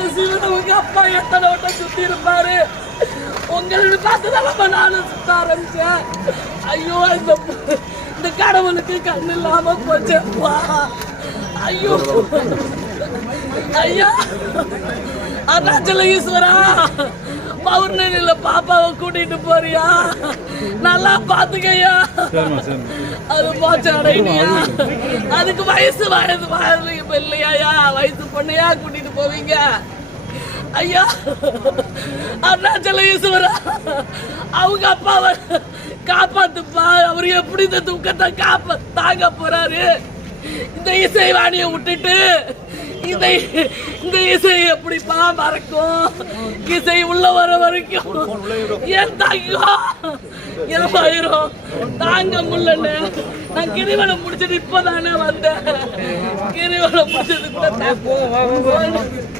அந்த சிவன் உங்க அப்பா எத்தனை வட்டம் சுத்தி இருப்பாரு உங்களை பார்த்துதான் நானும் சுத்த ஆரம்பிச்சேன். ஐயோ இந்த இந்த கடவுளுக்கு கண்ணு இல்லாம போச்சு. வா. ஐயோ. ஐயா. அருணாச்சல ஈஸ்வரா பௌர்ணமியில பாப்பாவை கூட்டிட்டு போறியா? நல்லா பாத்துக்கய்யா அது போச்சு அடையினியா அதுக்கு வயசு வயது வயது இப்ப இல்லையா வயசு பொண்ணையா கூட்டிட்டு போவீங்க? ஐயா அருணாச்சல ஈஸ்வரா அவங்க அப்பாவை காப்பாத்துப்பா. அவர் எப்படி இந்த துக்கத்தை காப்ப தாங்க போறாரு? இந்த இசைவாணியை விட்டுட்டு இந்த இந்த இசை எப்படிப்பா மறக்கும்? இசை உள்ள வர வரைக்கும் என் தங்கம் வயிறும் தாங்க முடியலன்னு நான் கிரிவலம் முடிச்சது இப்பதானே வந்தேன். கீரை கிரிவலம் பிடிச்சது கூட ஓகே